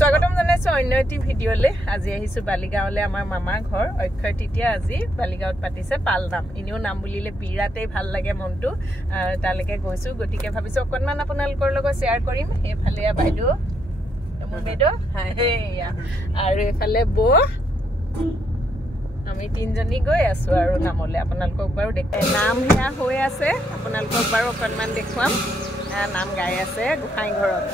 স্বাগতম জানাইছো অন্য এটি ভিডিঅ'লে। আজি আহিছো বালিগাঁৱলে, আমাৰ মামাৰ ঘৰ অক্ষয় তৃতীয়া। আজি বালিগাঁৱত পাতিছে পালনাম। এনেও নাম বুলিলে বিৰাটেই ভাল লাগে মনটো। তালৈকে গৈছো, গতিকে ভাবিছো অকণমান আপোনালোকৰ লগত শ্বেয়াৰ কৰিম। এইফালে বাইদেউ, মোৰ বাইদেউ আৰু এইফালে বৌ, আমি তিনিজনী গৈ আছো আৰু নামলে। আপোনালোকক বাৰু দেখাই নাম সেয়া হৈ আছে, আপোনালোকক বাৰু অকণমান দেখুৱাম। নাম গাই আছে গোসাঁই ঘৰত।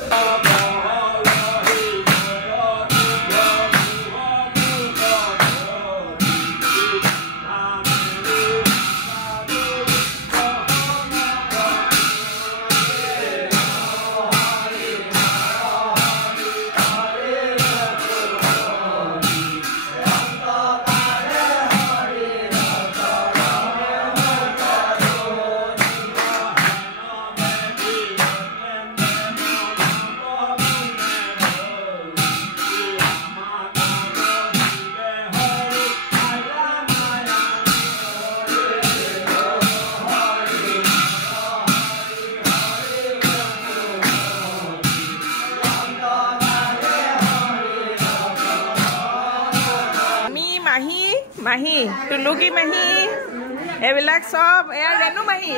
মাহী, তুলুকি মাহী, এইবিলাক চব এয়া ৰেণু মাহী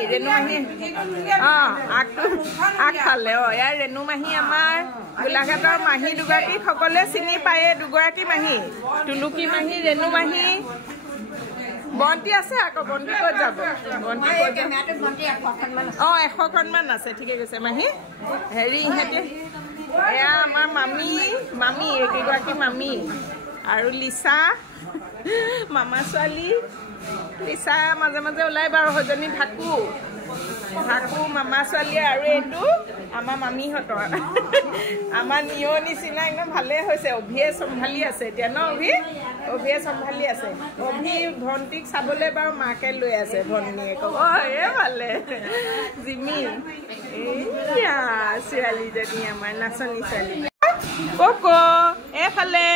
আগফালে এয়া ৰেণু মাহী। আমাৰ গোলাঘাটৰ মাহী দুগৰাকী সকলোৱে চিনি পায়ে। দুগৰাকী মাহী, তুলুকি মাহী, ৰেণু মাহী। বন্তি আছে আকৌ, বন্তি ক'ত যাব? বন্তি 100খনমান আছে, ঠিকে কৈছে মাহী। হেৰি ইহঁতে এয়া আমাৰ মামী এইকেইগৰাকী মামী আৰু লিচা মামা ছোৱালী। লিচা মাজে মাজে ওলাই বাৰু, সজনী থাকো মামা ছোৱালী। আৰু এইটো আমাৰ মামীহঁতৰ, আমাৰ নিয়ৰ নিচিনা একদম ভালে হৈছে। অভিয়ে চম্ভালি আছে এতিয়া ন? অভিয়ে চম্ভালি আছে। অভি ভণ্টিক চাবলৈ বাৰু মাকে লৈ আছে। ভণ্টিয়ে ক'ব ভালে জিমি, এইয়া ছোৱালীজনী আমাৰ নাচনী ছোৱালী। কক এইফালে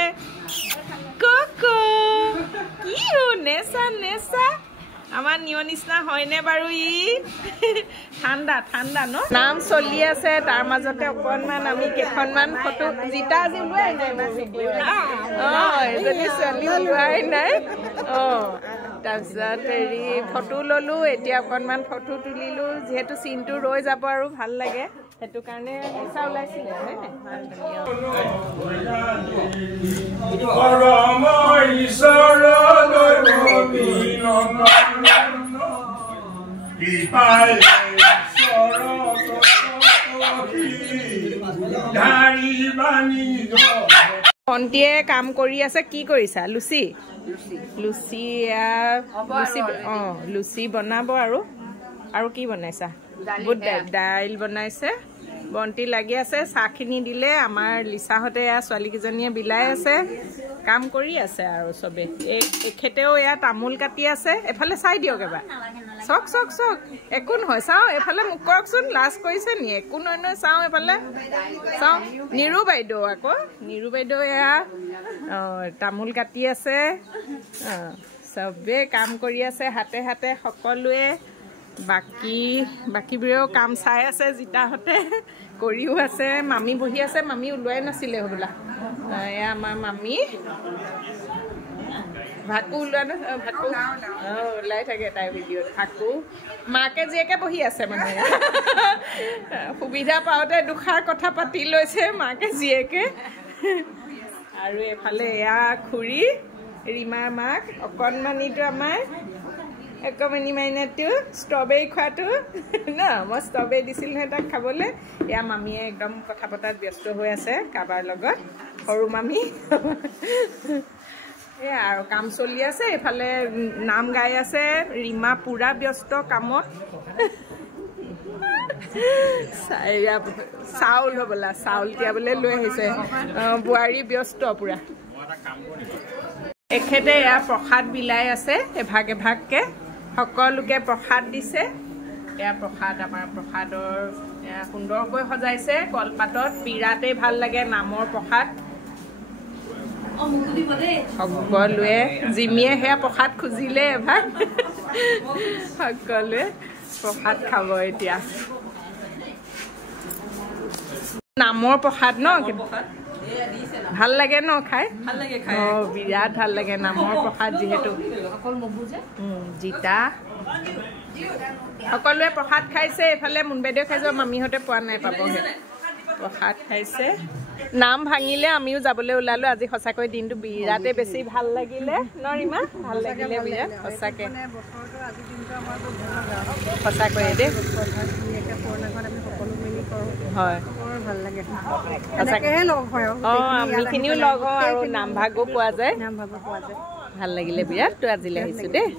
কক কি নেচা আমাৰ নিয়ৰ নিচিনা হয়নে বাৰু? ই ঠাণ্ডা ন? নাম চলি আছে, তাৰ মাজতে অকণমান আমি কেইখনমান ফটো জিতা আজি ওলোৱাই নাই। এজনী ছোৱালী ওলোৱাই নাই। তাৰপিছত হেৰি ফটো ললো। এতিয়া অকণমান ফটো তুলিলো, যিহেতু চিনটো ৰৈ যাব আৰু ভাল লাগে, সেইটো কাৰণে লিচা ওলাইছিলে। ভণ্টিয়ে কাম কৰি আছে। কি কৰিছা? লুচি লুচি বনাব। আৰু কি বনাইছা? বুট দাইল বনাইছে। বন্তি লাগি আছে। চাহখিনি দিলে আমাৰ লিচাহঁতে, এয়া ছোৱালীকেইজনীয়ে বিলাই আছে, কাম কৰি আছে আৰু চবেই। এখেতেও এয়া তামোল কাটি আছে। এফালে চাই দিয়ক এবাৰ। চক একো নহয়, চাওঁ এফালে মোক কৰকচোন। লাজ কৰিছে নি? একো নহয়, চাওঁ এফালে চাওঁ। নিৰু বাইদেউ এয়া তামোল কাটি আছে। চবেই কাম কৰি আছে হাতে হাতে সকলোৱে। বাকীবোৰেও কাম চাই আছে। জিতাহঁতে কৰিও আছে। মামী বহি আছে। মামী ওলোৱাই নাছিলে হ'বলা। এয়া আমাৰ মামী। ভাকু ওলাই থাকে তাইৰ ভিডিঅ'ত। ভাকু মাকে জীয়েকে বহি আছে মানে। সুবিধা পাওঁতে দুষাৰ কথা পাতি লৈছে মাকে জীয়েকে। আৰু এইফালে এয়া খুৰী, ৰীমাৰ মাক। অকণমানিটো আমাৰ অকণমানি মাইনাটো, ষ্ট্ৰবেৰী খোৱাটো ন। মই ষ্ট্ৰবেৰী দিছিলোঁ নহয় তাক খাবলৈ। এয়া মামীয়ে একদম কথা পতাত ব্যস্ত হৈ আছে কাৰোবাৰ লগত, সৰু মামী। এয়া আৰু কাম চলি আছে। এইফালে নাম গাই আছে। ৰীমা পুৰা ব্যস্ত কামত। চাউল হ'বলা, চাউল তিয়াবলৈ লৈ আহিছে। বোৱাৰী ব্যস্ত পুৰা। এখেতে এয়া প্ৰসাদ বিলাই আছে এভাগকে। সকলোকে প্ৰসাদ দিছে। এয়া প্ৰসাদ, আমাৰ প্ৰসাদৰ এয়া সুন্দৰকৈ সজাইছে কলপাতত। বিৰাটেই ভাল লাগে নামৰ প্ৰসাদ। সকলোৱে জিমিয়ে সেয়া প্ৰসাদ খুজিলে এভাগ। সকলোৱে প্ৰসাদ খাব এতিয়া। নামৰ প্ৰসাদ ন? ভাল লাগে ন খাই বিৰাট ভাল লাগে নামৰ প্ৰসাদ যিহেতু জিতা সকলোৱে প্ৰসাদ খাইছে এইফালে মুনবেদেউ খাইছে মামীহঁতে পোৱা নাই পাবহে প্ৰসাদ খাইছে নাম ভাঙিলে আমিও যাবলৈ ওলালো আজি সঁচাকৈ দিনটো বিৰাটে বেছি ভাল লাগিলে নৰিমা ভাল লাগিলে বিৰাট সঁচাকৈ সঁচাকৈ দেই হয় আমিখিনিও লগ হওঁ আৰু নামভাগো পোৱা যায় ভাল লাগিলে বিৰাট তো আজিলৈ আহিছোঁ দেই